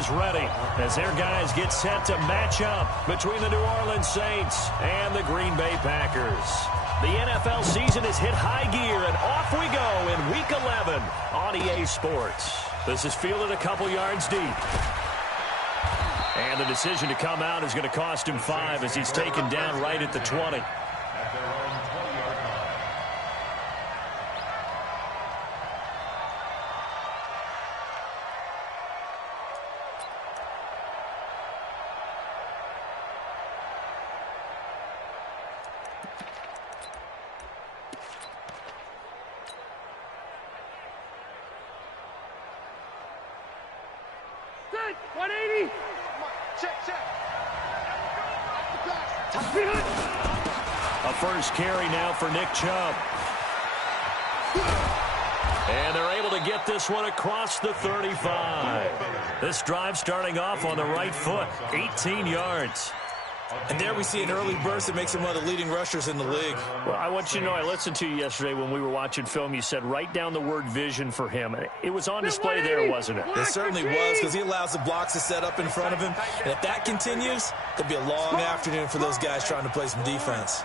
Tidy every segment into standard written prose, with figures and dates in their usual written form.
is ready as their guys get set to match up between the New Orleans Saints and the Green Bay Packers. The NFL season has hit high gear, and off we go in Week 11 on EA Sports. This is fielded a couple yards deep. And the decision to come out is going to cost him 5 as he's taken down right at the 20. A first carry now for Nick Chubb. And they're able to get this one across the 35. This drive starting off on the right foot, 18 yards. And there we see an early burst that makes him one of the leading rushers in the league. Well, I want you to know, I listened to you yesterday when we were watching film. You said write down the word vision for him. It was on display there, wasn't it? It certainly was, because he allows the blocks to set up in front of him. And if that continues, it'll be a long afternoon for those guys trying to play some defense.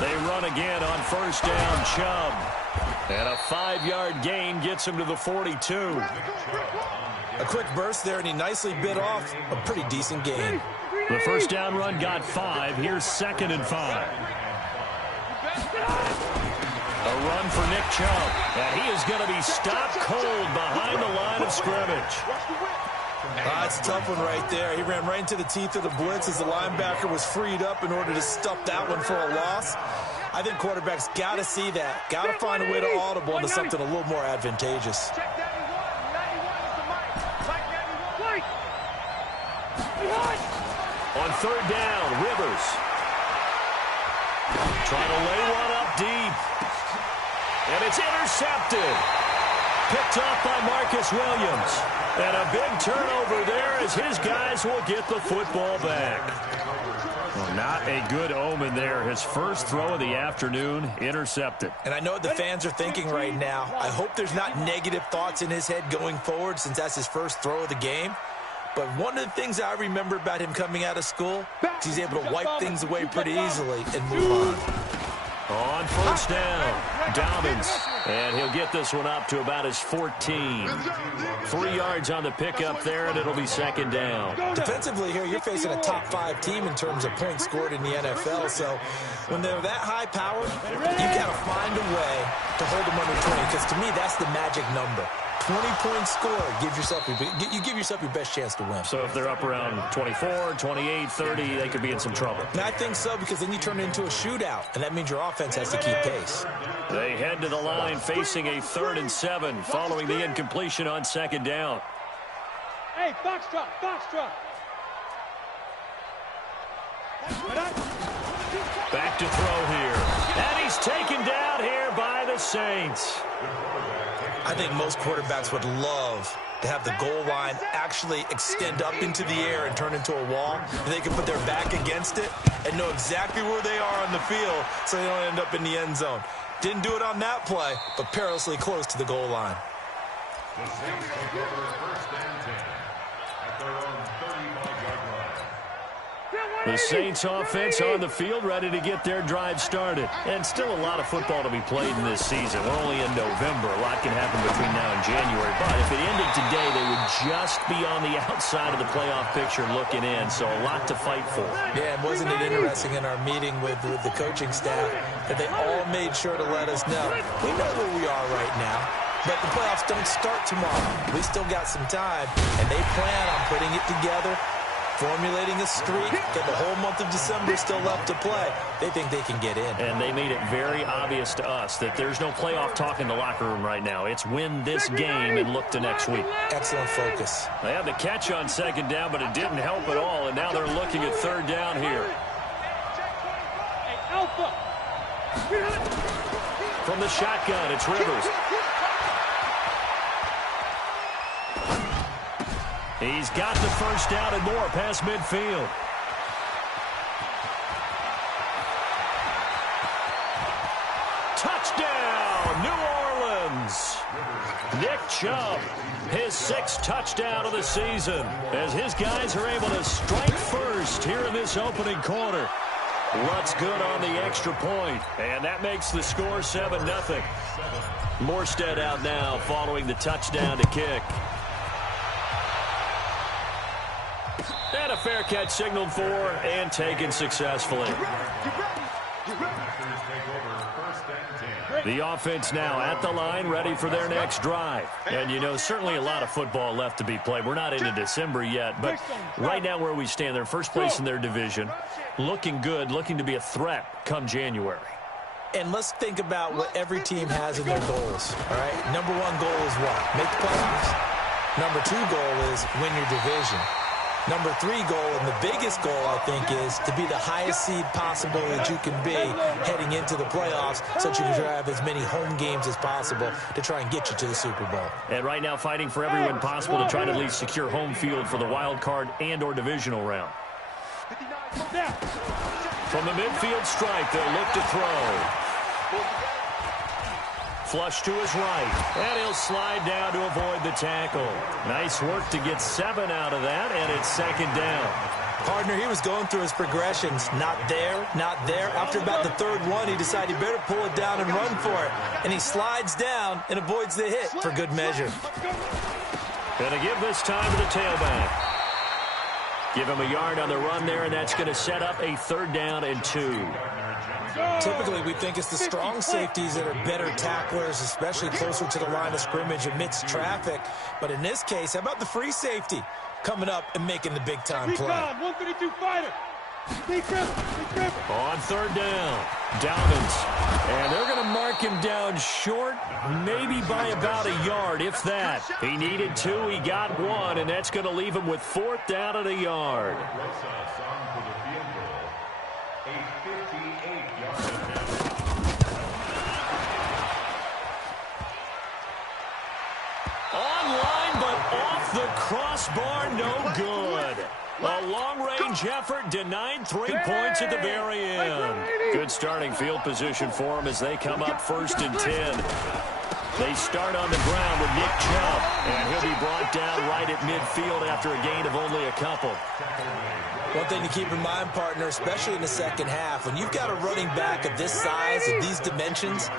They run again on first down, Chubb. And a 5-yard gain gets him to the 42. A quick burst there, and he nicely bit off a pretty decent gain. The first down run got 5. Here's 2nd and 5. A run for Nick Chubb. And he is going to be stopped cold behind the line of scrimmage. That's a tough one right there. He ran right into the teeth of the blitz as the linebacker was freed up in order to stuff that one for a loss. I think quarterbacks got to see that. Got to find a way to audible into something a little more advantageous. On third down, Rivers. Trying to lay one up deep. And it's intercepted. Picked off by Marcus Williams. And a big turnover there as his guys will get the football back. Well, not a good omen there. His first throw of the afternoon, intercepted. And I know what the fans are thinking right now. I hope there's not negative thoughts in his head going forward since that's his first throw of the game. But one of the things I remember about him coming out of school is he's able to wipe things away pretty easily and move on. On first down, Dobbins. And he'll get this one up to about his 14. 3 yards on the pickup there, and it'll be 2nd down. Defensively here, you're facing a top 5 team in terms of points scored in the NFL. So when they're that high-powered, you got to find a way to hold them under 20. Because to me, that's the magic number. 20-point score, you give yourself your best chance to win. So if they're up around 24, 28, 30, they could be in some trouble. And I think so, because then you turn it into a shootout, and that means your offense has to keep pace. They head to the line facing a 3rd and 7 following the incompletion on 2nd down. Hey, Foxtrot. Back to throw here. And he's taken down here by the Saints. I think most quarterbacks would love to have the goal line actually extend up into the air and turn into a wall. And they can put their back against it and know exactly where they are on the field so they don't end up in the end zone. Didn't do it on that play, but perilously close to the goal line. The Saints take over 1st and 10 at their own 35-yard line. The Saints offense on the field, ready to get their drive started. And still a lot of football to be played in this season. We're only in November. A lot can happen between now and January. But if it ended today, they would just be on the outside of the playoff picture looking in. So a lot to fight for. Yeah, and wasn't it interesting in our meeting with the coaching staff that they all made sure to let us know. We know where we are right now. But the playoffs don't start tomorrow. We still got some time. And they plan on putting it together, formulating a streak, get the whole month of December still left to play. They think they can get in. And they made it very obvious to us that there's no playoff talk in the locker room right now. It's win this game and look to next week. Excellent focus. They had the catch on 2nd down, but it didn't help at all. And now they're looking at 3rd down here. From the shotgun, it's Rivers. He's got the first down and more past midfield. Touchdown, New Orleans. Nick Chubb, his 6th touchdown of the season, as his guys are able to strike first here in this opening quarter. What's good on the extra point, and that makes the score 7-0. Morstead out now following the touchdown to kick. And a fair catch signaled for and taken successfully. The offense now at the line, ready for their next drive. And, you know, certainly a lot of football left to be played. We're not into December yet, but right now where we stand, they're first place in their division, looking good, looking to be a threat come January. And let's think about what every team has in their goals, all right? Number 1 goal is what? Make the playoffs. Number 2 goal is win your division. Number 3 goal, and the biggest goal, I think, is to be the highest seed possible that you can be heading into the playoffs so that you can have as many home games as possible to try and get you to the Super Bowl. And right now fighting for every win possible to try to at least secure home field for the wild card and or divisional round. From the midfield stripe, they'll look to throw. Flush to his right, and he'll slide down to avoid the tackle. Nice work to get 7 out of that, and it's 2nd down. Partner, he was going through his progressions. Not there, not there. After about the 3rd one, he decided he better pull it down and run for it. And he slides down and avoids the hit for good measure. Gonna give this time to the tailback. Give him a yard on the run there, and that's going to set up a 3rd down and 2. Typically, we think it's the strong safeties that are better tacklers, especially closer to the line of scrimmage amidst traffic. But in this case, how about the free safety coming up and making the big-time play? 132 fighter. On 3rd down, Dobbins. And they're going to mark him down short, maybe by about a yard, if that. He needed 2, he got 1, and that's going to leave him with 4th down at a yard. Online, but off the crossbar, no good. A long-range effort denied 3 points at the very end. Good starting field position for them as they come up 1st and 10. They start on the ground with Nick Chubb, and he'll be brought down right at midfield after a gain of only a couple. One thing to keep in mind, partner, especially in the second half, when you've got a running back of this size, of these dimensions,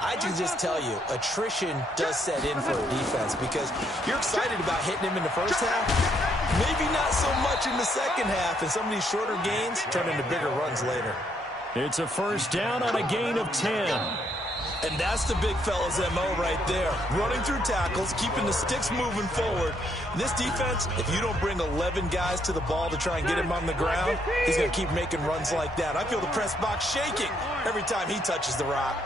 I can just tell you, attrition does set in for a defense because you're excited about hitting him in the first half, maybe not so much in the second half, and some of these shorter gains turn into bigger runs later. It's a 1st down on a gain of 10. And that's the big fella's MO right there. Running through tackles, keeping the sticks moving forward. This defense, if you don't bring 11 guys to the ball to try and get him on the ground, he's going to keep making runs like that. I feel the press box shaking every time he touches the rock.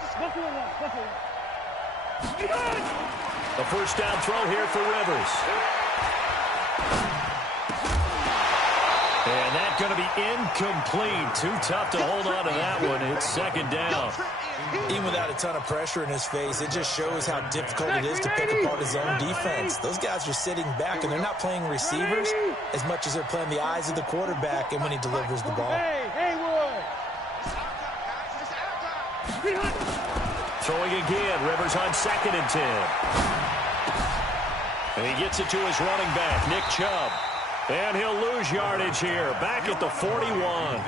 A 1st down throw here for Rivers. And that's going to be incomplete. Too tough to hold on to that one. It's 2nd down. Even without a ton of pressure in his face, it just shows how difficult it is to pick apart his own defense. Those guys are sitting back, and they're not playing receivers as much as they're playing the eyes of the quarterback and when he delivers the ball. Throwing again, Rivers on 2nd and 10. And he gets it to his running back, Nick Chubb. And he'll lose yardage here, back at the 41.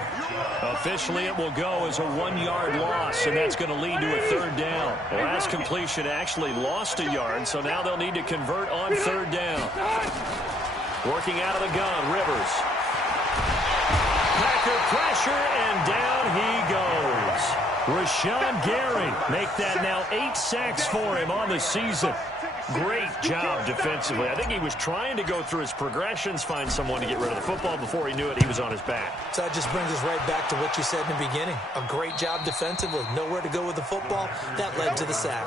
Officially, it will go as a 1-yard loss, and that's going to lead to a 3rd down. The last completion actually lost a yard, so now they'll need to convert on 3rd down. Working out of the gun, Rivers. Packer pressure, and down he goes. Rashawn Gary make that now 8 sacks for him on the season. Great job defensively. I think he was trying to go through his progressions, find someone to get rid of the football. Before he knew it, he was on his back. So that just brings us right back to what you said in the beginning. A great job defensively. Nowhere to go with the football. That led to the sack.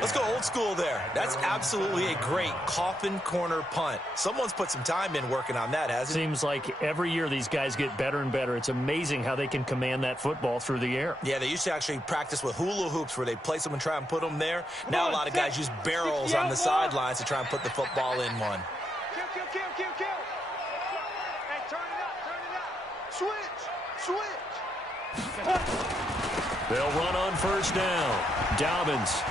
Let's go old school there. That's absolutely a great coffin corner punt. Someone's put some time in working on that, hasn't it? Seems like every year these guys get better and better. It's amazing how they can command that football through the air. Yeah, they used to actually practice with hula hoops where they place them and try and put them there. Now a lot of guys use barrels on the sidelines to try and put the football in one. Kill. Hey, turn it up. Switch. They'll run on 1st down. Dobbins.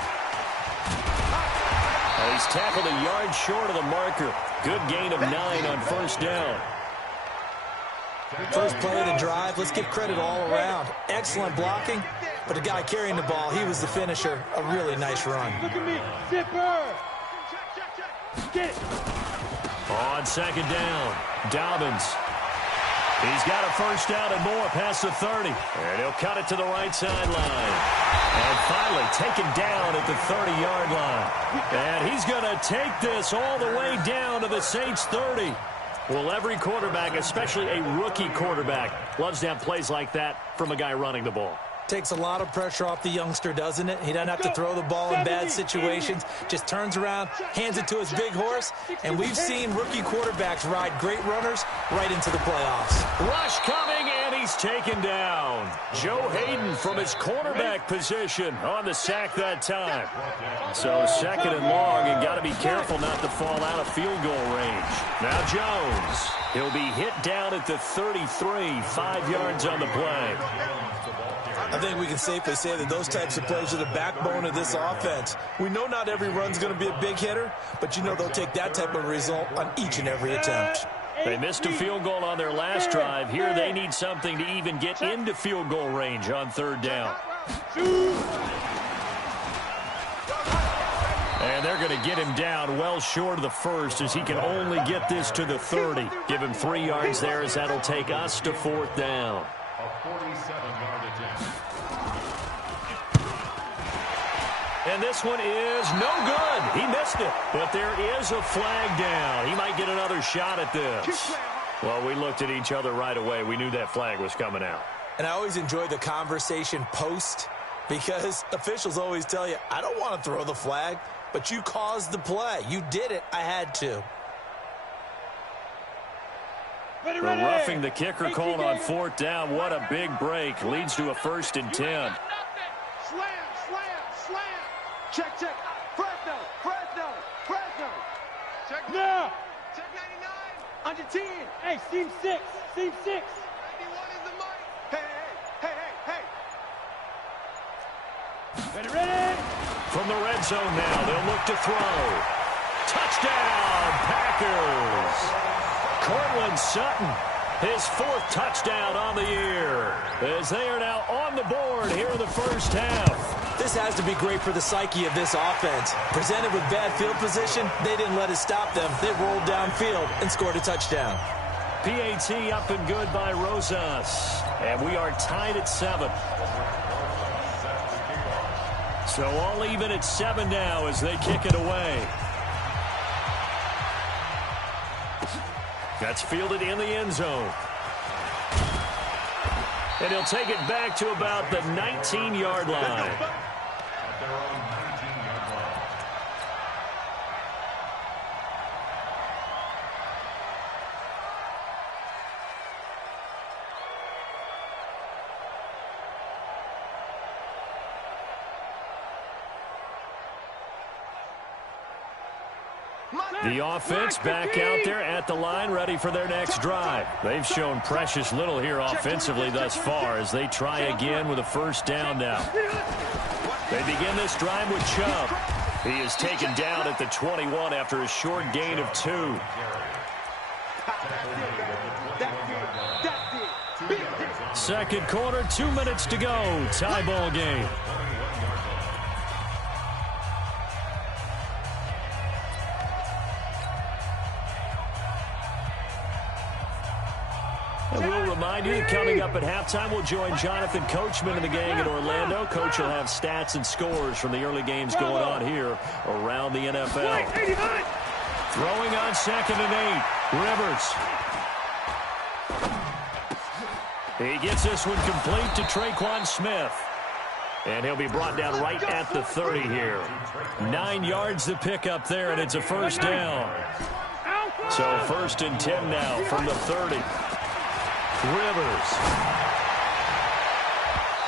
He's tackled a yard short of the marker. Good gain of 9 on first down. First play of the drive, let's give credit all around. Excellent blocking, but the guy carrying the ball, he was the finisher. A really nice run. Look at me. Zipper. Get it. On second down, Dobbins. He's got a first down and more past the 30. And he'll cut it to the right sideline. And finally taken down at the 30-yard line. And he's going to take this all the way down to the Saints' 30. Well, every quarterback, especially a rookie quarterback, loves to have plays like that from a guy running the ball. Takes a lot of pressure off the youngster, doesn't it? He doesn't have to throw the ball in bad situations. Just turns around, hands it to his big horse. And we've seen rookie quarterbacks ride great runners right into the playoffs. Rush coming, and he's taken down. Joe Hayden from his cornerback position on the sack that time. So second and long, and got to be careful not to fall out of field goal range. Now Jones. He'll be hit down at the 33, 5 yards on the play. I think we can safely say that those types of plays are the backbone of this offense. We know not every run's going to be a big hitter, but you know they'll take that type of result on each and every attempt. They missed a field goal on their last drive. Here they need something to even get into field goal range on third down. And they're going to get him down well short of the first as he can only get this to the 30. Give him 3 yards there as that'll take us to fourth down. A 47-yard attempt. And this one is no good. He missed it. But there is a flag down. He might get another shot at this. Well, we looked at each other right away. We knew that flag was coming out. And I always enjoy the conversation post because officials always tell you, I don't want to throw the flag, but you caused the play. You did it. I had to. The roughing the kicker called on fourth down. What a big break. Leads to a 1st and 10. Slam, slam, slam. Check, check. Fresno, Fresno, Fresno. Check now. Check 99. Under 10. Hey, seam 6. Seam 6. 91 is the mic. Hey, hey, hey, hey. Ready, ready. From the red zone now, they'll look to throw. Touchdown, Packers. Cortland Sutton, his 4th touchdown on the year, as they are now on the board here in the first half. This has to be great for the psyche of this offense. Presented with bad field position, they didn't let it stop them. They rolled downfield and scored a touchdown. PAT up and good by Rosas, and we are tied at 7. So all even at 7 now as they kick it away. That's fielded in the end zone. And he'll take it back to about the 19-yard line. At their own 19-yard line. The offense back out there at the line, ready for their next drive. They've shown precious little here offensively thus far as they try again with a first down now. They begin this drive with Chubb. He is taken down at the 21 after a short gain of 2. Second quarter, 2 minutes to go. Tie ball game. And we'll remind you that coming up at halftime, we'll join Jonathan Coachman and the gang in Orlando. Coach will have stats and scores from the early games going on here around the NFL. Throwing on 2nd and 8. Rivers. He gets this one complete to Traquan Smith. And he'll be brought down right at the 30 here. 9 yards to pick up there, and it's a first down. So 1st and 10 now from the 30. Rivers.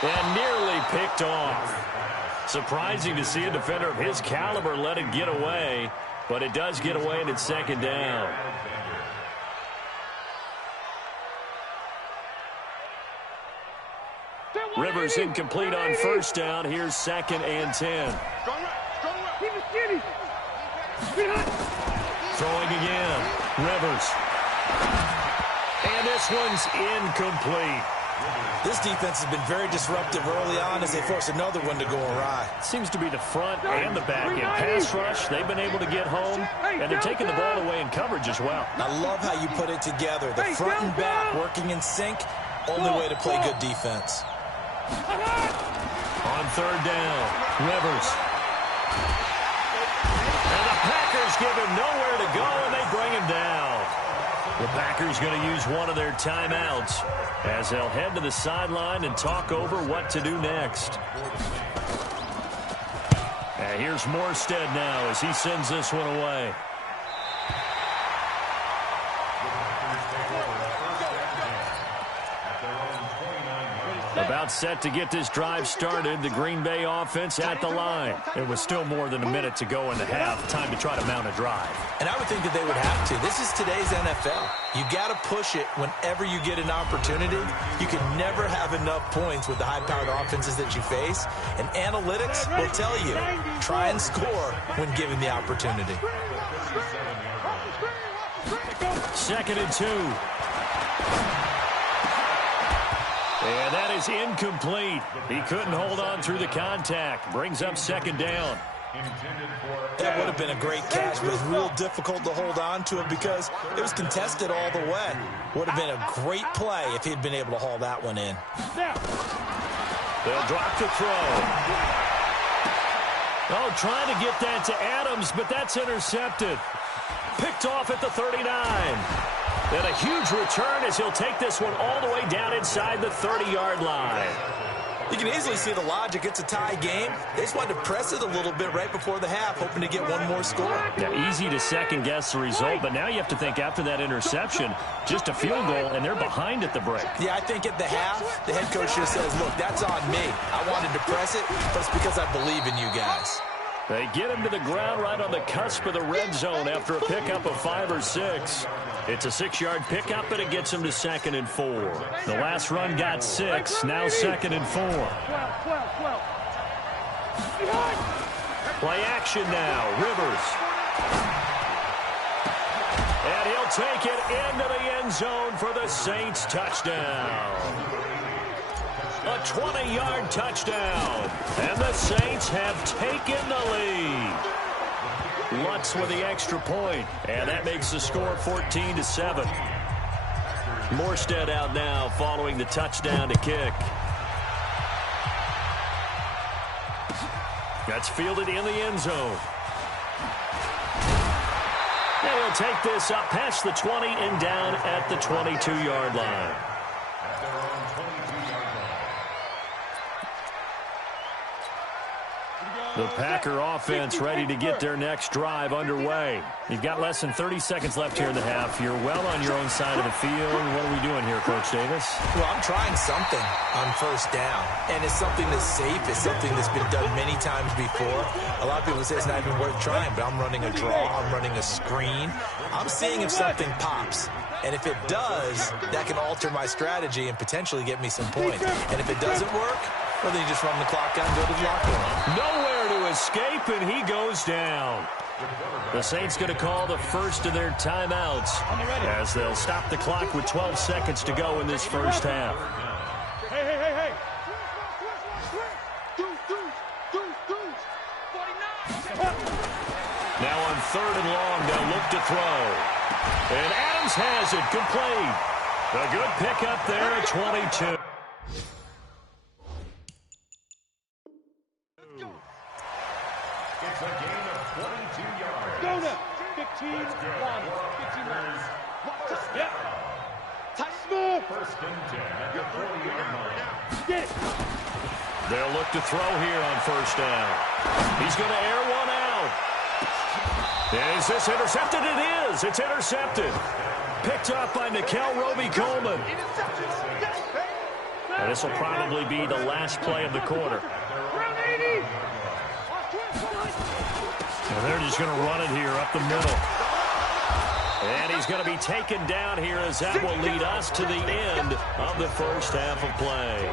And nearly picked off. Surprising to see a defender of his caliber let it get away, but it does get away, and it's 2nd down. Rivers incomplete on first down. Here's 2nd and 10. Throwing again. Rivers. And this one's incomplete. This defense has been very disruptive early on as they force another one to go awry. Seems to be the front and the back end. Pass rush, they've been able to get home, and they're taking the ball away in coverage as well. I love how you put it together. The front and back working in sync, only way to play good defense. On third down, Rivers. And the Packers give him nowhere to go, and they bring him down. The Packers going to use one of their timeouts as they'll head to the sideline and talk over what to do next. And here's Morstead now as he sends this one away. About set to get this drive started. The Green Bay offense at the line. It was still more than a minute to go in the half. Time to try to mount a drive. And I would think that they would have to. This is today's NFL. You got to push it whenever you get an opportunity. You can never have enough points with the high-powered offenses that you face. And analytics will tell you, try and score when given the opportunity. 2nd and 2. And that is incomplete. He couldn't hold on through the contact. Brings up 2nd down. That would have been a great catch, but it was real difficult to hold on to it because it was contested all the way. Would have been a great play if he'd been able to haul that one in. They'll drop to throw. Oh, trying to get that to Adams, but that's intercepted. Picked off at the 39. And a huge return as he'll take this one all the way down inside the 30-yard line. You can easily see the logic. It's a tie game. They just wanted to press it a little bit right before the half, hoping to get one more score. Yeah, easy to second-guess the result, but now you have to think after that interception, just a field goal, and they're behind at the break. Yeah, I think at the half, the head coach just says, look, that's on me. I wanted to press it, but it's because I believe in you guys. They get him to the ground right on the cusp of the red zone after a pickup of 5 or 6. It's a 6-yard pickup, but it gets him to 2nd and 4. The last run got 6, now 2nd and 4. Play action now, Rivers. And he'll take it into the end zone for the Saints touchdown. A 20-yard touchdown, and the Saints have taken the lead. Lutz with the extra point, and that makes the score 14-7. Morstead out now following the touchdown to kick. That's fielded in the end zone. And he'll take this up past the 20 and down at the 22-yard line. The Packer offense ready to get their next drive underway. You've got less than 30 seconds left here in the half. You're well on your own side of the field. What are we doing here, Coach Davis? Well, I'm trying something on 1st down, and it's something that's safe. It's something that's been done many times before. A lot of people say it's not even worth trying, but I'm running a draw. I'm running a screen. I'm seeing if something pops. And if it does, that can alter my strategy and potentially get me some points. And if it doesn't work, well, then you just run the clock down and go to the locker room. Nowhere to escape, and he goes down. The Saints going to call the first of their timeouts as they'll stop the clock with 12 seconds to go in this first half. Hey. Now on 3rd and long, they'll look to throw. And Adams has it complete. A good pickup there at 22. It's a gain of 22 yards. Go now. 15 line. 15 line. Yep. Tight smooth. 1st and 10 at the 40-yard line. Get it. They'll look to throw here on 1st down. He's going to air one out. Is this intercepted? It is. It's intercepted. Picked up by Nikel Roby-Coleman. And this will probably be the last play of the quarter. And they're just going to run it here up the middle. And he's going to be taken down here as that will lead us to the end of the first half of play.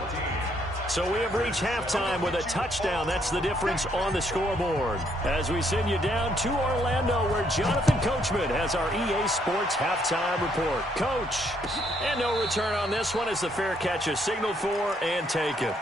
So we have reached halftime with a touchdown. That's the difference on the scoreboard. As we send you down to Orlando, where Jonathan Coachman has our EA Sports halftime report. Coach, and no return on this one as the fair catch is signaled for and taken.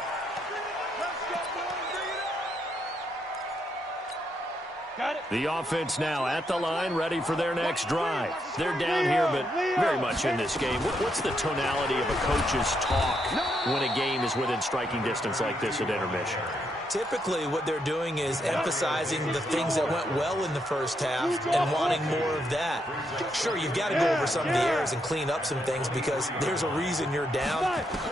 The offense now at the line, ready for their next drive. They're down here, but very much in this game. What's the tonality of a coach's talk when a game is within striking distance like this at intermission? Typically, what they're doing is emphasizing the things that went well in the first half and wanting more of that. Sure, you've got to go over some of the errors and clean up some things because there's a reason you're down.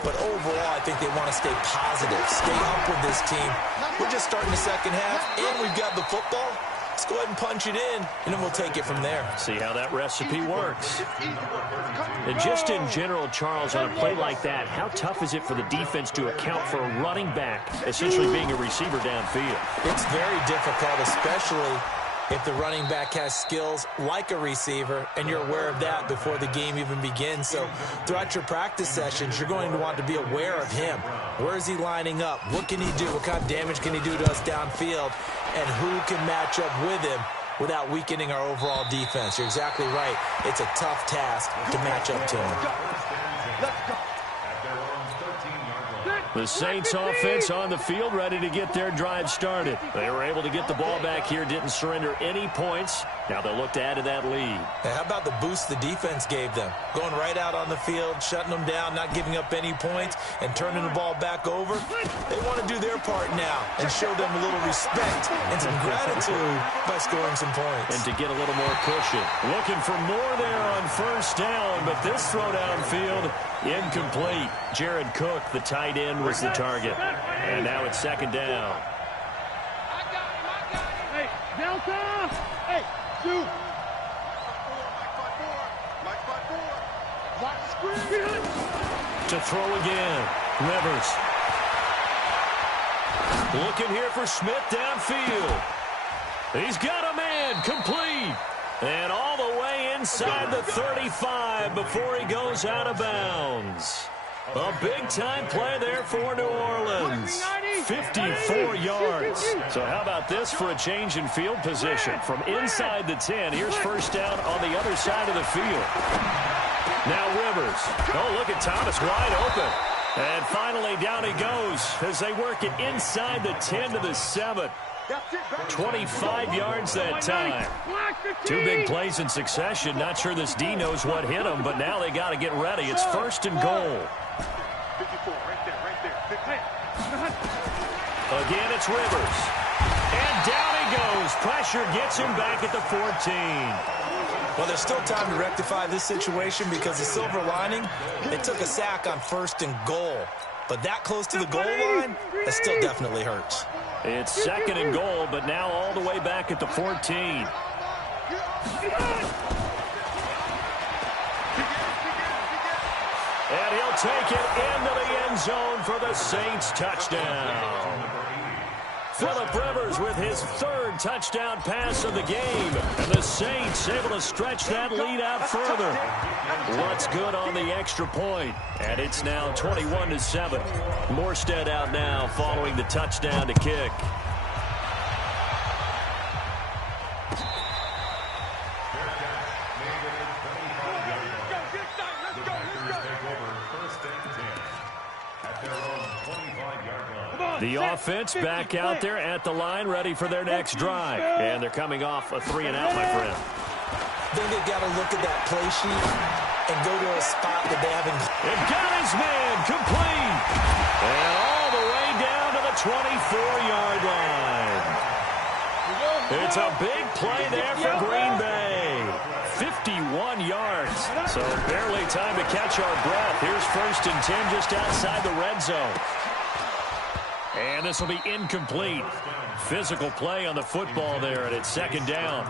But overall, I think they want to stay positive, stay up with this team. We're just starting the second half, and we've got the football. Let's go ahead and punch it in, and then we'll take it from there. See how that recipe works. And just in general, Charles, on a play like that, how tough is it for the defense to account for a running back essentially being a receiver downfield? It's very difficult, especially if the running back has skills like a receiver, and you're aware of that before the game even begins. So throughout your practice sessions, you're going to want to be aware of him. Where is he lining up? What can he do? What kind of damage can he do to us downfield? And who can match up with him without weakening our overall defense? You're exactly right. It's a tough task to match up to him. The Saints offense on the field, ready to get their drive started. They were able to get the ball back here, didn't surrender any points. Now they'll look to add to that lead. Now, how about the boost the defense gave them? Going right out on the field, shutting them down, not giving up any points, and turning the ball back over. They want to do their part now and show them a little respect and some gratitude by scoring some points. And to get a little more cushion. Looking for more there on first down, but this throw downfield, incomplete. Jared Cook, the tight end, was the target. And now it's second down. Hey, Delta! Hey, shoot! Watch screen! To throw again. Rivers. Looking here for Smith downfield. He's got a man. Complete. And all the way inside the 35 before he goes out of bounds. A big-time play there for New Orleans. 54 yards. So how about this for a change in field position? From inside the 10, here's first down on the other side of the field. Now Rivers. Oh, look at Thomas wide open. And finally down he goes as they work it inside the 10 to the 7. 25 yards that time. Two big plays in succession. Not sure this D knows what hit him, but now they got to get ready. It's first and goal. Again, it's Rivers. And down he goes. Pressure gets him back at the 14. Well, there's still time to rectify this situation because the silver lining, they took a sack on first and goal. But that close to the goal line, that still definitely hurts. It's second and goal, but now all the way back at the 14. And he'll take it into the end zone for the Saints touchdown. Phillip Rivers with his third touchdown pass of the game. And the Saints able to stretch that lead out further. What's good on the extra point? And it's now 21-7. Morstead out now following the touchdown to kick. The offense back out there at the line, ready for their next drive. And they're coming off a 3-and-out, my friend. I think they've got to look at that play sheet and go to a spot that they haven't. And got his man complete. And all the way down to the 24-yard line. It's a big play there for Green Bay. 51 yards. So barely time to catch our breath. Here's first and 10 just outside the red zone. And this will be incomplete. Physical play on the football there, and it's second down.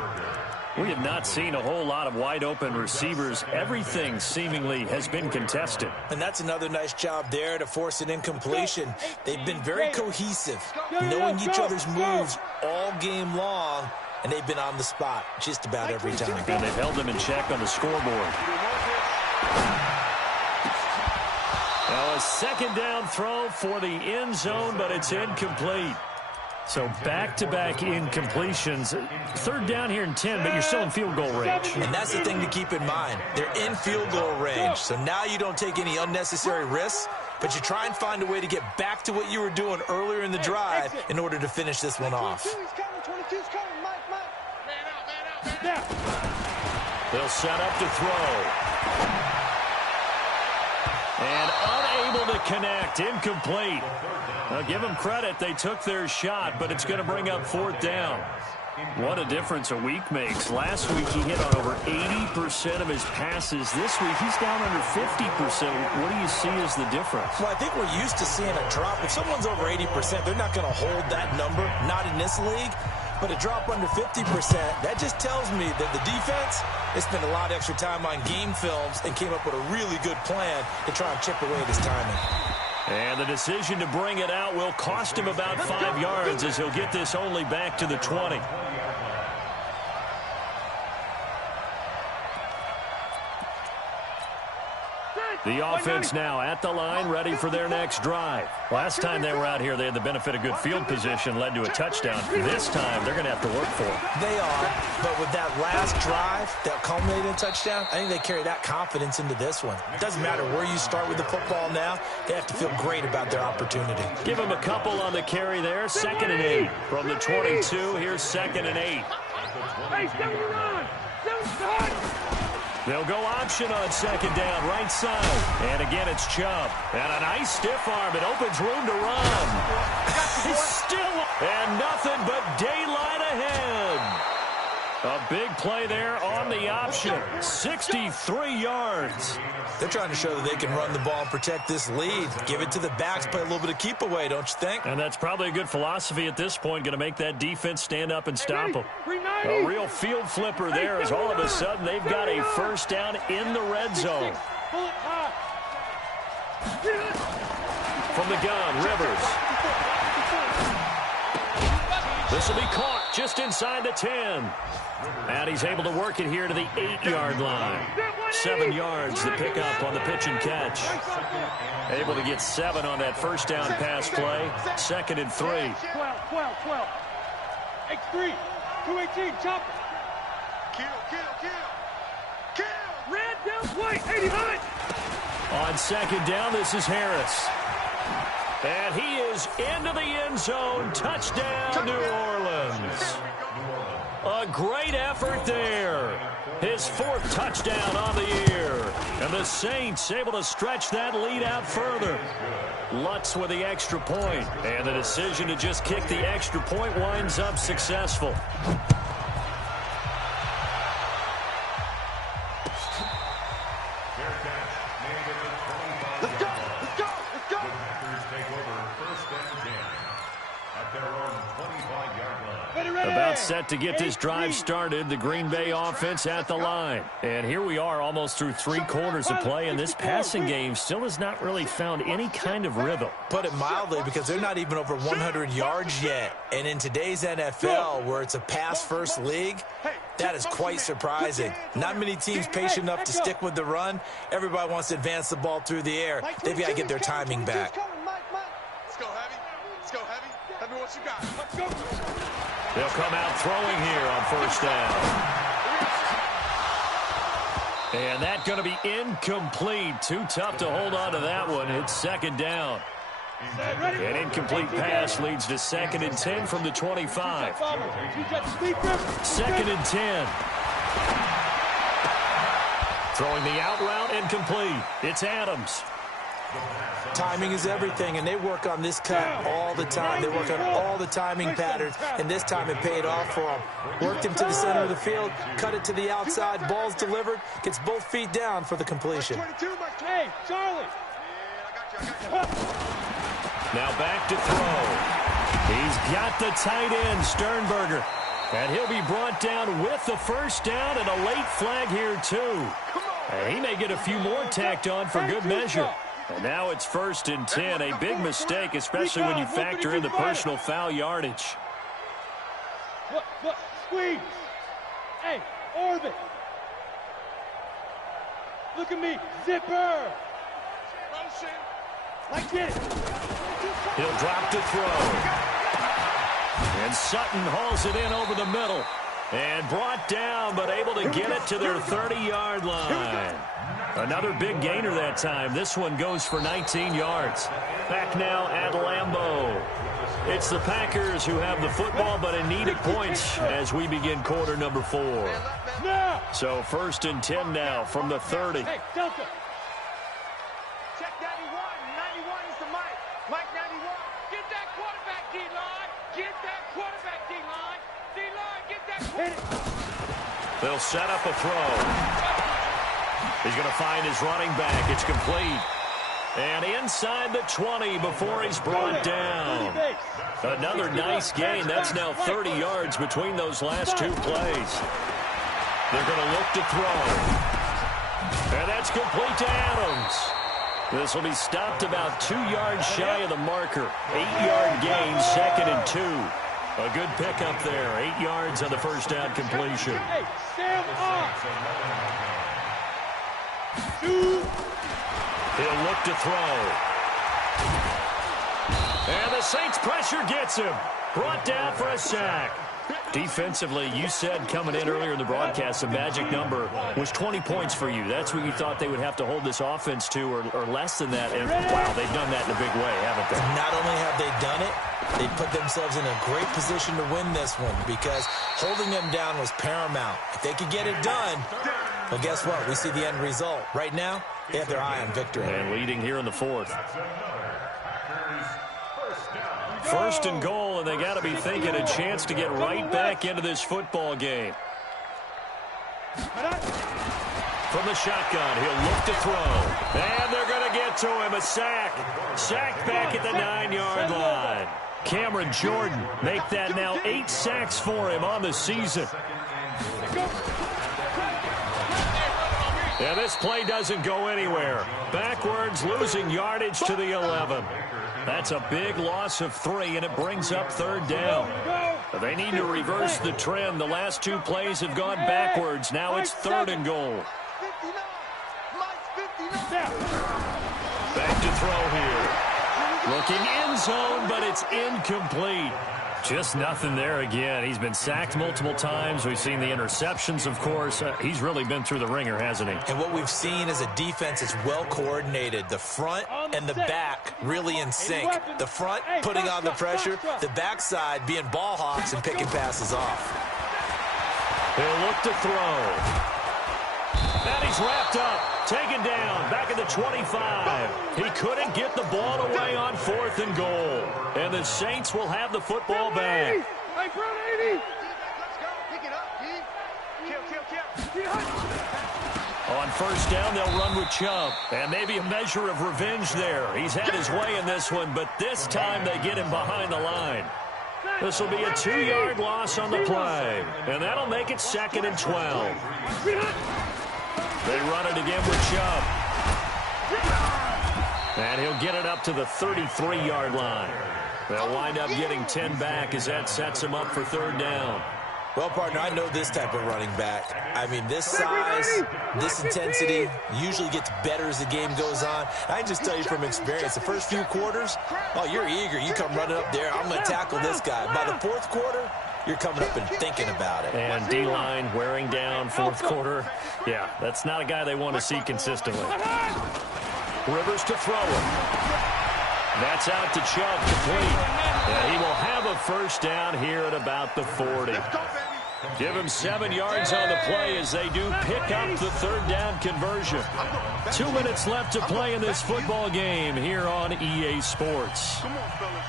We have not seen a whole lot of wide-open receivers. Everything seemingly has been contested. And that's another nice job there to force an incompletion. They've been very cohesive, knowing each other's moves all game long, and they've been on the spot just about every time. And they've held them in check on the scoreboard. Well, a second down throw for the end zone, but it's incomplete. So back-to-back incompletions. Third down here in 10, but you're still in field goal range. And that's the thing to keep in mind. They're in field goal range, so now you don't take any unnecessary risks, but you try and find a way to get back to what you were doing earlier in the drive in order to finish this one off. They'll set up to throw. And unable to connect. Incomplete. Now, give them credit. They took their shot, but it's going to bring up fourth down. What a difference a week makes. Last week, he hit on over 80% of his passes. This week, he's down under 50%. What do you see as the difference? Well, I think we're used to seeing a drop. If someone's over 80%, they're not going to hold that number, not in this league. But a drop under 50%, that just tells me that the defense has spent a lot of extra time on game films and came up with a really good plan to try and chip away at his timing. And the decision to bring it out will cost him about 5 yards as he'll get this only back to the 20. The offense now at the line, ready for their next drive. Last time they were out here, they had the benefit of good field position, led to a touchdown. This time, they're going to have to work for it. They are, but with that last drive that culminated in a touchdown, I think they carry that confidence into this one. It doesn't matter where you start with the football now. They have to feel great about their opportunity. Give them a couple on the carry there. 2nd and 8 from the 22. Here's 2nd and 8. Hey, 71! 71! They'll go option on 2nd down, right side. And again, it's Chubb. And a nice stiff arm. It opens room to run. Still, and nothing but daylight ahead. A big play there on the option. 63 yards. They're trying to show that they can run the ball and protect this lead. Give it to the backs, play a little bit of keep away, don't you think? And that's probably a good philosophy at this point, going to make that defense stand up and stop them. A real field flipper there as all of a sudden they've got a first down in the red zone. From the gun, Rivers. This will be caught just inside the 10. And he's able to work it here to the 8-yard line. 7 yards the pickup on the pitch and catch. Able to get 7 on that first down pass play. 2nd and 3. 12. X3. 218. Chop. Kill. Red down play. 89. On 2nd down, this is Harris. And he is into the end zone. Touchdown, New Orleans. A great effort there. His 4th touchdown on the year. And the Saints able to stretch that lead out further. Lutz with the extra point. And the decision to just kick the extra point winds up successful. Let's go. Packers take over 1st and 10 at their own 25-yard line. About set to get this drive started. The Green Bay offense at the line. And here we are almost through 3 quarters of play, and this passing game still has not really found any kind of rhythm. Put it mildly, because they're not even over 100 yards yet. And in today's NFL, where it's a pass-first league, that is quite surprising. Not many teams patient enough to stick with the run. Everybody wants to advance the ball through the air. They've got to get their timing back. Let's go, Heavy. Tell me what you got. Let's go. They'll come out throwing here on 1st down. And that's going to be incomplete. Too tough to hold on to that one. It's 2nd down. An incomplete pass leads to 2nd and 10 from the 25. 2nd and 10. Throwing the out route, incomplete. It's Adams. Timing is everything, and they work on this cut all the time. They work on all the timing patterns, and this time it paid off for them. Worked him to the center of the field, cut it to the outside, ball's delivered, gets both feet down for the completion. Hey, Charlie. Now back to throw. He's got the tight end, Sternberger. And he'll be brought down with the first down and a late flag here, too. And he may get a few more tacked on for good measure. And now it's 1st and 10. A big mistake, especially when you factor in the personal foul yardage. Look, squeeze. Hey, orbit. Look at me, zipper. Motion. He'll drop to throw. And Sutton hauls it in over the middle. And brought down, but able to get it to their 30-yard line. Another big gainer that time. This one goes for 19 yards. Back now at Lambeau. It's the Packers who have the football, but in need of points as we begin quarter number 4. So 1st and 10 now from the 30. Hey, Delta. Check 91. 91 is the Mike. Mike 91. Get that quarterback, D-line. Get that quarterback, D-line. D-line, get that quarterback. They'll set up a throw. He's going to find his running back. It's complete. And inside the 20 before he's brought down. Another nice gain. That's now 30 yards between those last 2 plays. They're going to look to throw. And that's complete to Adams. This will be stopped about 2 yards shy of the marker. 8-yard gain, 2nd and 2. A good pickup there. 8 yards on the first down completion. Hey, stand off. 2. He'll look to throw. And the Saints pressure gets him. Brought down for a sack. Defensively, you said coming in earlier in the broadcast, the magic number was 20 points for you. That's what you thought they would have to hold this offense to, or less than that. And, wow, they've done that in a big way, haven't they? Not only have they done it, they put themselves in a great position to win this one because holding them down was paramount. If they could get it done, well, guess what? We see the end result. Right now, they have their eye on victory. And leading here in the 4th. 1st and goal, and they got to be thinking a chance to get right back into this football game. From the shotgun, he'll look to throw. And they're going to get to him. A sack. Sacked back at the 9-yard line. Cameron Jordan make that now 8 sacks for him on the season. And this play doesn't go anywhere. Backwards, losing yardage to the 11. That's a big loss of 3, and it brings up 3rd down. They need to reverse the trend. The last 2 plays have gone backwards. Now it's 3rd and goal. Back to throw here. Looking end zone, but it's incomplete. Just nothing there again. He's been sacked multiple times. We've seen the interceptions, of course. He's really been through the ringer, hasn't he? And what we've seen is a defense that's well coordinated. The front and the back really in sync. The front putting on the pressure. The backside being ball hawks and picking passes off. He'll look to throw. And he's wrapped up. Taken down. Back at the 25. He couldn't get the ball away on 4th and goal. And the Saints will have the football back. Hey, bro, 80. Let's go. Pick it up, Kill. On 1st down, they'll run with Chubb. And maybe a measure of revenge there. He's had his way in this one, but this time they get him behind the line. This will be a 2-yard loss on the play. And that'll make it 2nd and 12. They run it again with Chubb. And he'll get it up to the 33-yard line. They'll wind up getting 10 back as that sets him up for 3rd down. Well, partner, I know this type of running back. I mean, this size, this intensity usually gets better as the game goes on. I can just tell you from experience, the first few quarters, oh, you're eager. You come running up there, I'm going to tackle this guy. By the 4th quarter, you're coming up and thinking about it. And D-line wearing down 4th quarter. Yeah, that's not a guy they want to see consistently. Rivers to throw him. That's out to Chubb, complete. And he will have a 1st down here at about the 40. Give him 7 yards on the play as they do pick up the 3rd down conversion. 2 minutes left to play in this football game here on EA Sports. Come on, fellas.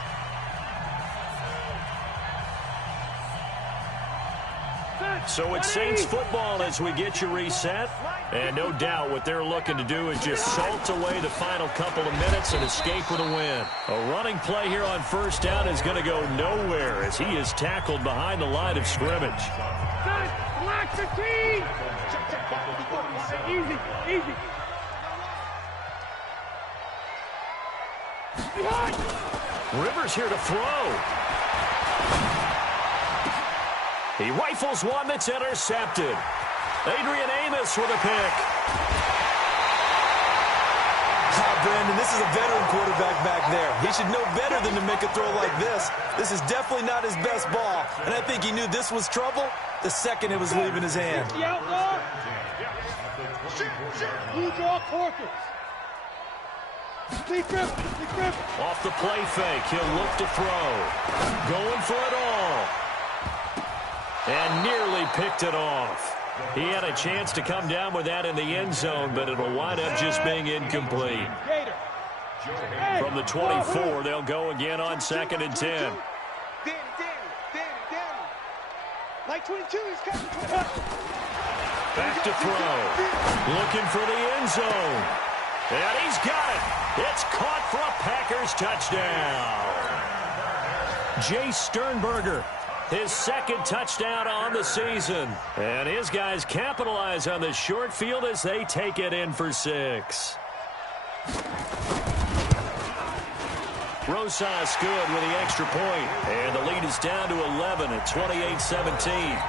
So it's Saints football as we get you reset. And no doubt what they're looking to do is just salt away the final couple of minutes and escape with a win. A running play here on 1st down is going to go nowhere as he is tackled behind the line of scrimmage. Black 15. Easy. Rivers here to throw. He rifles one that's intercepted. Adrian Amos with a pick. Brandon, this is a veteran quarterback back there. He should know better than to make a throw like this. This is definitely not his best ball, and I think he knew this was trouble the second it was leaving his hand. Off the play fake, he'll look to throw. Going for it all. And nearly picked it off. He had a chance to come down with that in the end zone, but it'll wind up just being incomplete. From the 24, they'll go again on 2nd and 10. Like 22, he's coming. Back to throw. Looking for the end zone. And he's got it. It's caught for a Packers touchdown. Jay Sternberger, his 2nd touchdown on the season. And his guys capitalize on the short field as they take it in for 6. Rosas good with the extra point. And the lead is down to 11 at 28-17.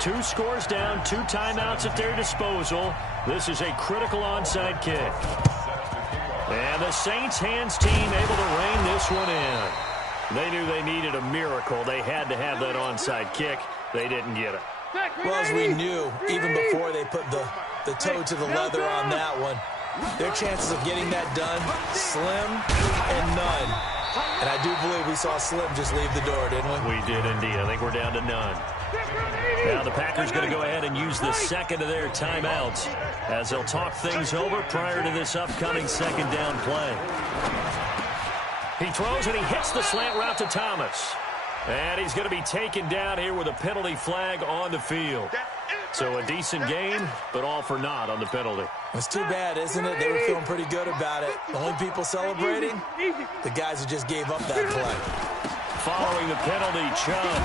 2 scores down, 2 timeouts at their disposal. This is a critical onside kick. And the Saints hands team able to rein this one in. They knew they needed a miracle. They had to have that onside kick. They didn't get it. Well, as we knew, even before they put the toe to the leather on that one, their chances of getting that done, slim and none. And I do believe we saw Slim just leave the door, didn't we? We did indeed. I think we're down to none. Now the Packers going to go ahead and use the 2nd of their timeouts as they'll talk things over prior to this upcoming 2nd down play. He throws and he hits the slant route to Thomas. And he's going to be taken down here with a penalty flag on the field. So a decent game, but all for naught on the penalty. It's too bad, isn't it? They were feeling pretty good about it. The only people celebrating, the guys who just gave up that play. Following the penalty, Chubb.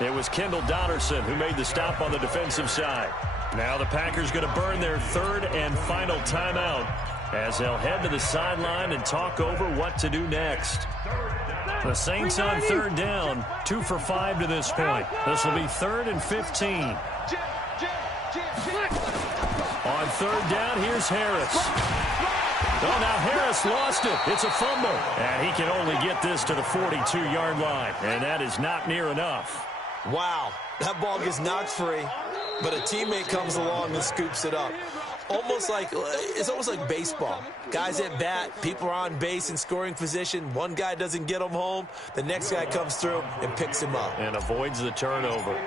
It was Kendall Donnerson who made the stop on the defensive side. Now the Packers going to burn their 3rd and final timeout as they'll head to the sideline and talk over what to do next. The Saints on 3rd down, 2 for 5 to this point. This will be 3rd and 15. On 3rd down, here's Harris. Oh, now Harris lost it. It's a fumble. And he can only get this to the 42-yard line. And that is not near enough. Wow, that ball gets knocked free, but a teammate comes along and scoops it up. It's almost like baseball. Guys at bat, people are on base in scoring position. One guy doesn't get him home. The next guy comes through and picks him up. And avoids the turnover.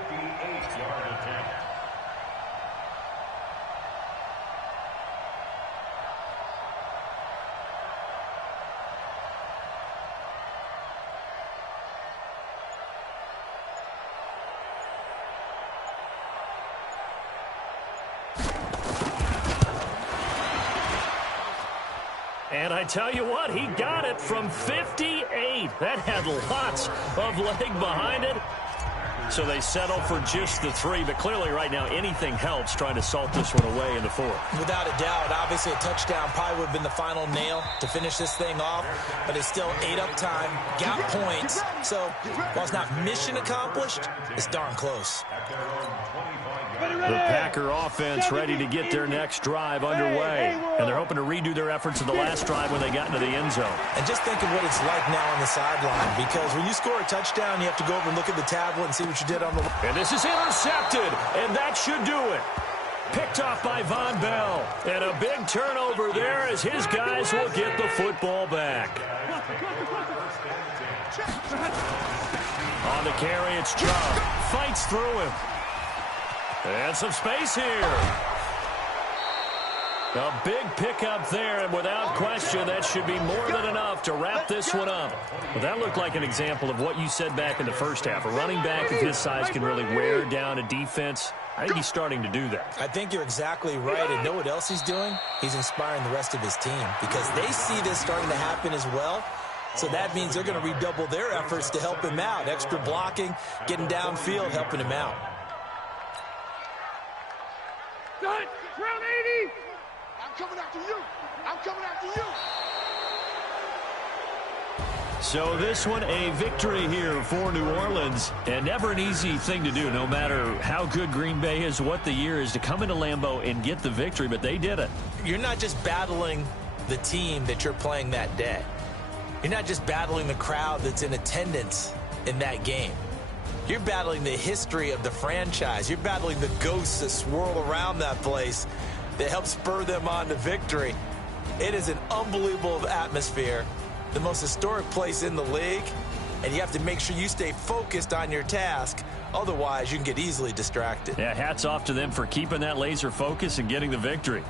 And I tell you what, he got it from 58. That had lots of leg behind it. So they settle for just the 3. But clearly right now, anything helps trying to salt this one away in the 4th. Without a doubt, obviously a touchdown probably would have been the final nail to finish this thing off. But it's still 8 up time, got points. So while it's not mission accomplished, it's darn close. The Packer offense ready to get their next drive underway. And they're hoping to redo their efforts of the last drive when they got into the end zone. And just think of what it's like now on the sideline. Because when you score a touchdown, you have to go over and look at the tablet and see what you did on the... And this is intercepted. And that should do it. Picked off by Von Bell. And a big turnover there as his guys will get the football back. On the carry, it's Chubb. Fights through him. And some space here. A big pickup there, and without question, that should be more than enough to wrap this one up. Well, that looked like an example of what you said back in the first half. A running back of his size can really wear down a defense. I think he's starting to do that. I think you're exactly right. And know what else he's doing? He's inspiring the rest of his team because they see this starting to happen as well. So that means they're going to redouble their efforts to help him out. Extra blocking, getting downfield, helping him out. Done. Round 80. I'm coming after you. I'm coming after you. So this one, a victory here for New Orleans, and never an easy thing to do, no matter how good Green Bay is, what the year is, to come into Lambeau and get the victory, but they did it. You're not just battling the team that you're playing that day. You're not just battling the crowd that's in attendance in that game. You're battling the history of the franchise. You're battling the ghosts that swirl around that place that help spur them on to victory. It is an unbelievable atmosphere, the most historic place in the league, and you have to make sure you stay focused on your task. Otherwise, you can get easily distracted. Yeah, hats off to them for keeping that laser focus and getting the victory.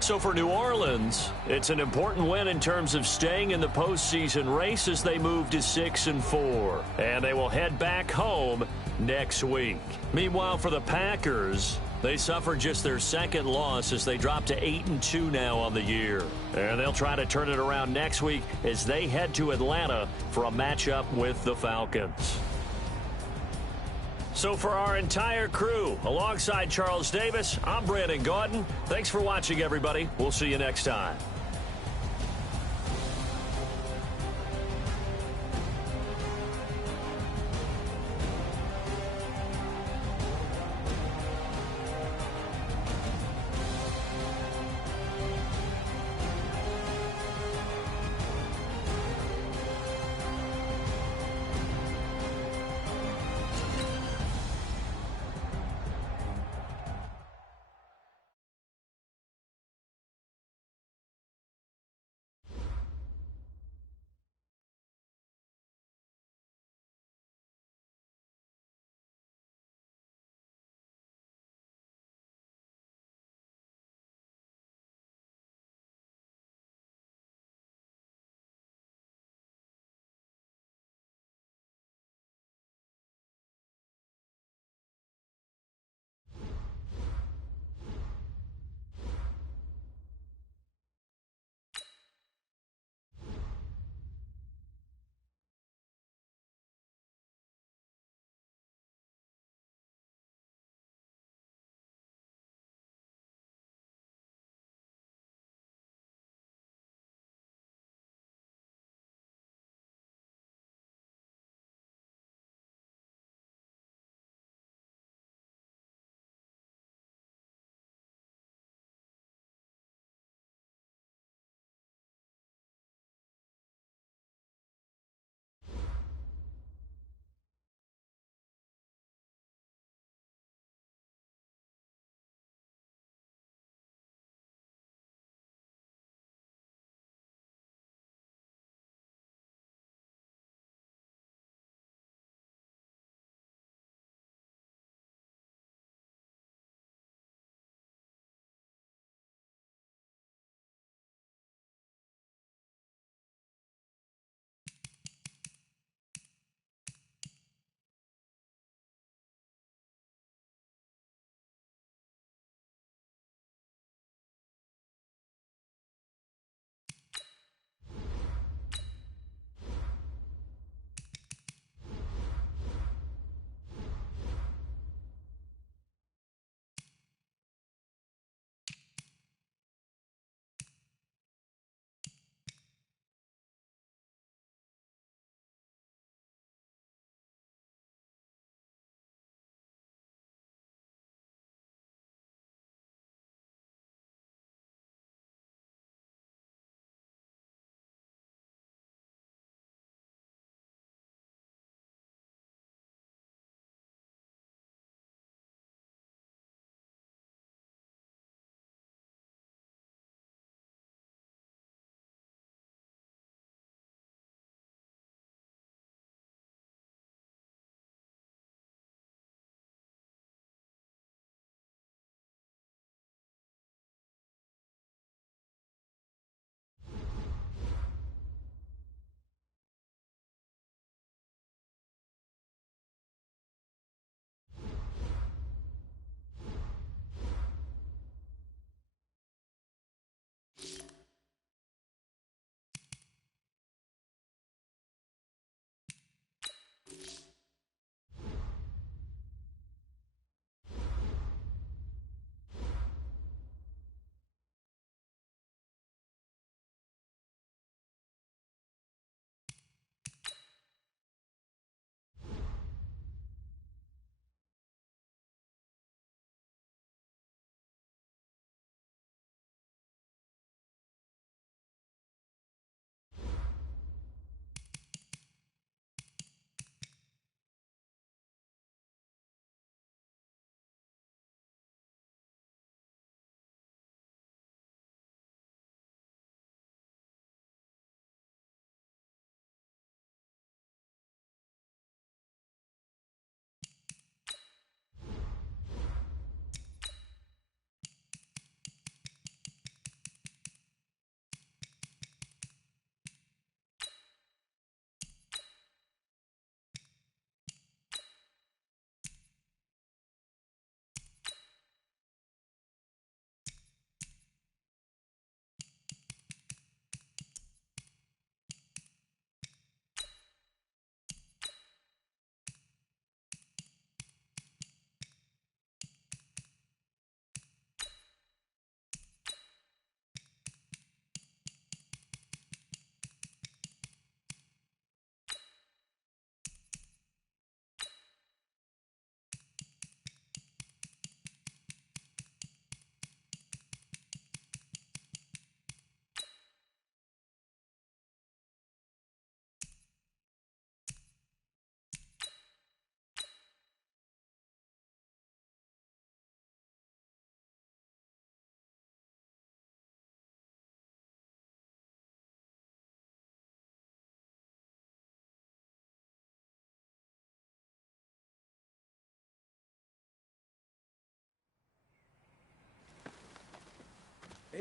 So for New Orleans, it's an important win in terms of staying in the postseason race as they move to 6-4. And they will head back home next week. Meanwhile, for the Packers, they suffered just their second loss as they drop to 8-2 now on the year. And they'll try to turn it around next week as they head to Atlanta for a matchup with the Falcons. So for our entire crew, alongside Charles Davis, I'm Brandon Gaudin. Thanks for watching, everybody. We'll see you next time.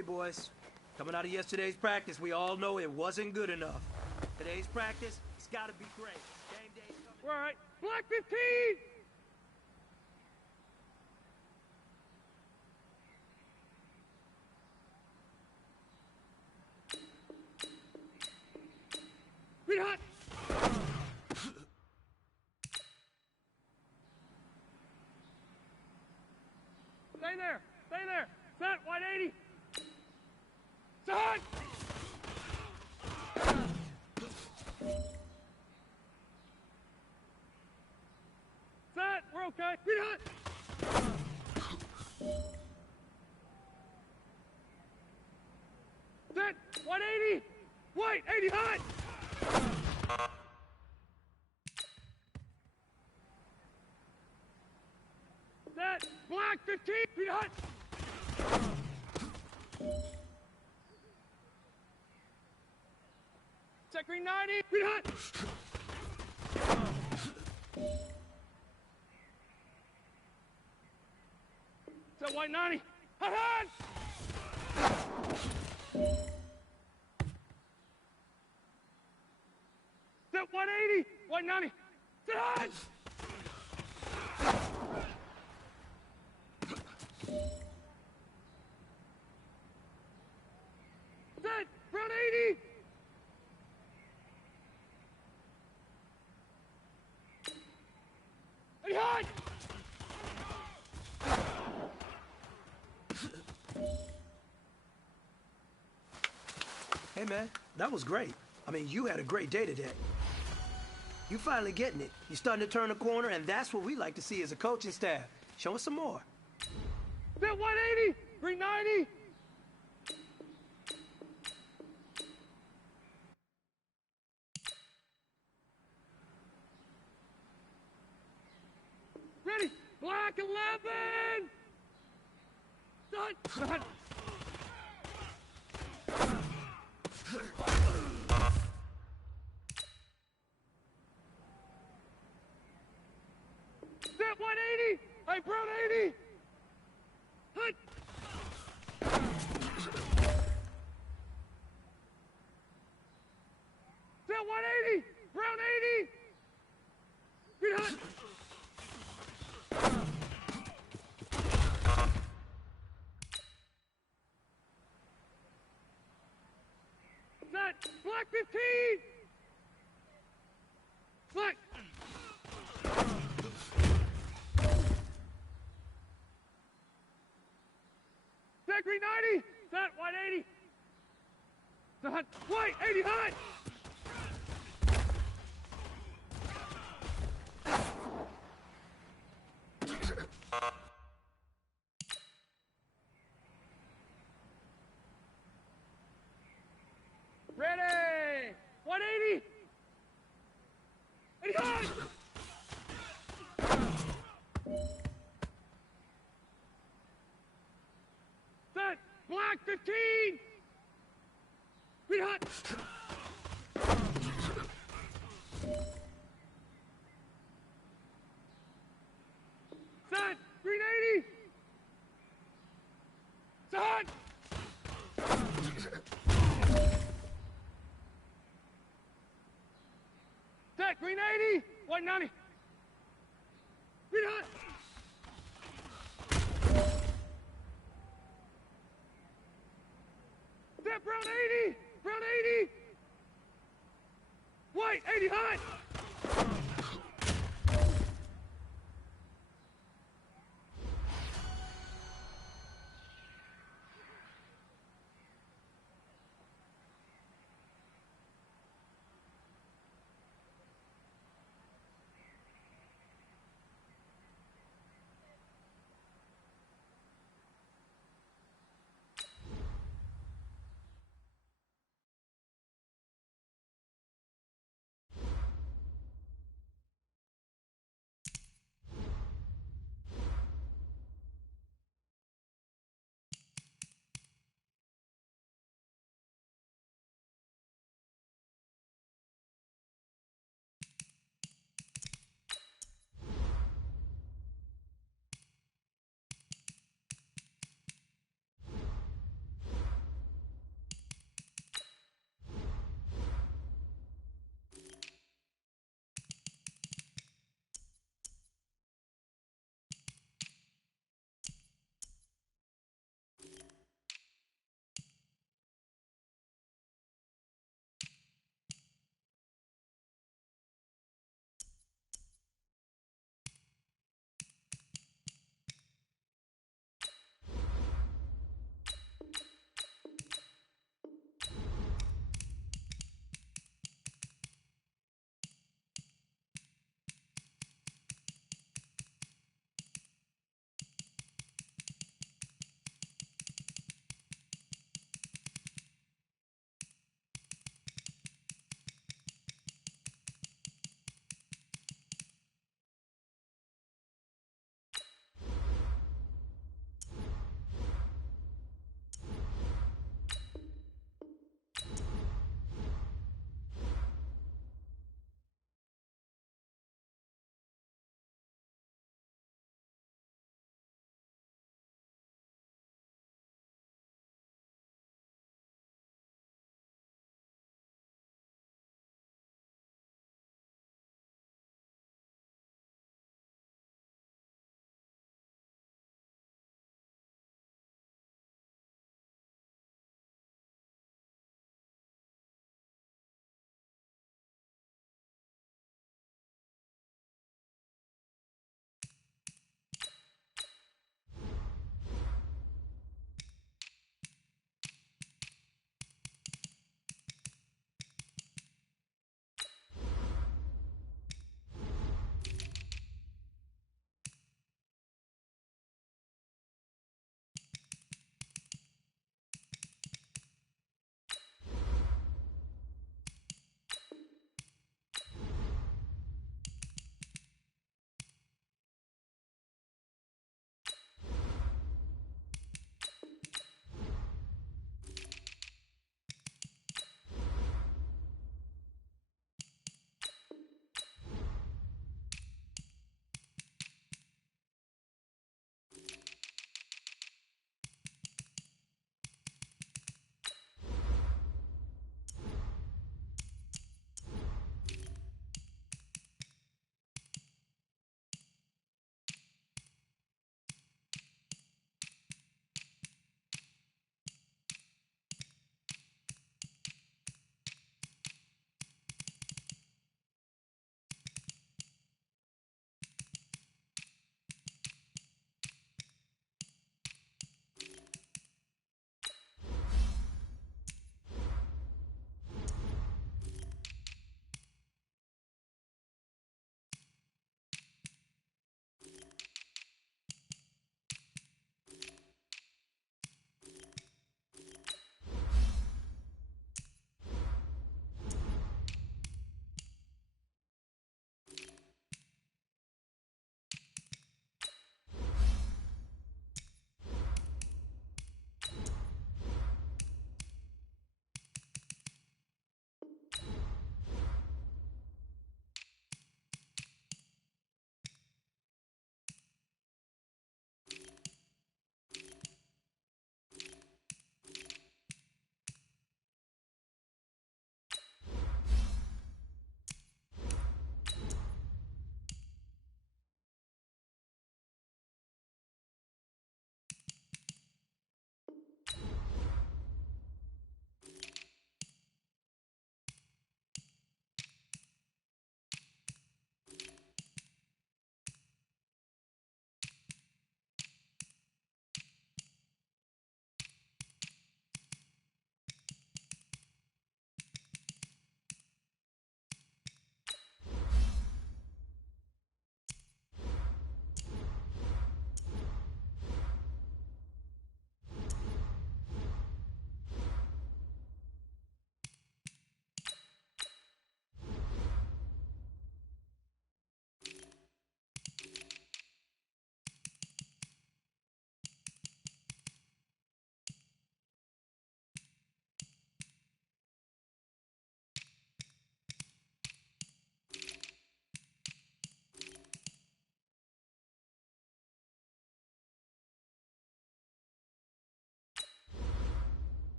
Okay, boys. Coming out of yesterday's practice, we all know it wasn't good enough. Today's practice, it's gotta be great. Game day's coming. All right. Black 15! Green hot! Stay there! Stay there! Set! White 80! Set! Set! We're okay! Green hot! Set! White 80! White 80 hot! Set! Black 15! Green hot! Set green 90! Green hot! Set white 90! Hot hot! Set 180! White 90! Set hot! Set! Brown 80! Hey, hot! Hey, man, that was great. I mean, you had a great day today. You finally getting it. You're starting to turn the corner, and that's what we like to see as a coaching staff. Show us some more. Set 180! Green 90! Ready! Black 11! Done! Done! Set 180! Hey, Brown 80! Hut! Set 180! Brown 80! Green hut! Set! Black 15! Black! Set green 90! Set white 80! Set white 80 hot! Ready! 180! 80 hot! Set! Black 15! Green hot! Set! Green 80! Set! Set! Green 80! White 90!